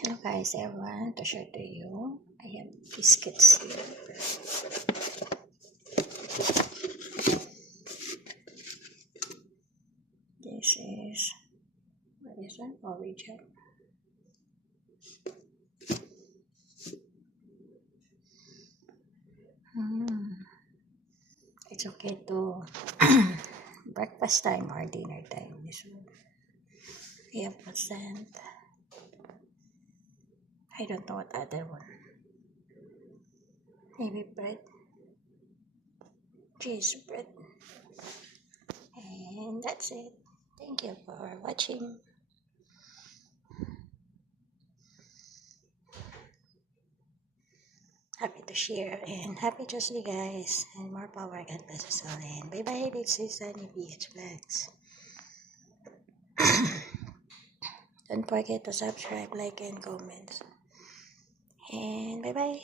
Hello guys, I want to share to you. I have biscuits here. This is, what is that? Oreo. It's okay to breakfast time or dinner time. This one. I have percent. I don't know what other one. Maybe bread. Cheese bread. And that's it. Thank you for watching. Happy to share and happy Tuesday guys. And more power, God bless us all. And bye bye, this is Sunny PH Vlogs. Don't forget to subscribe, like, and comment. And bye bye.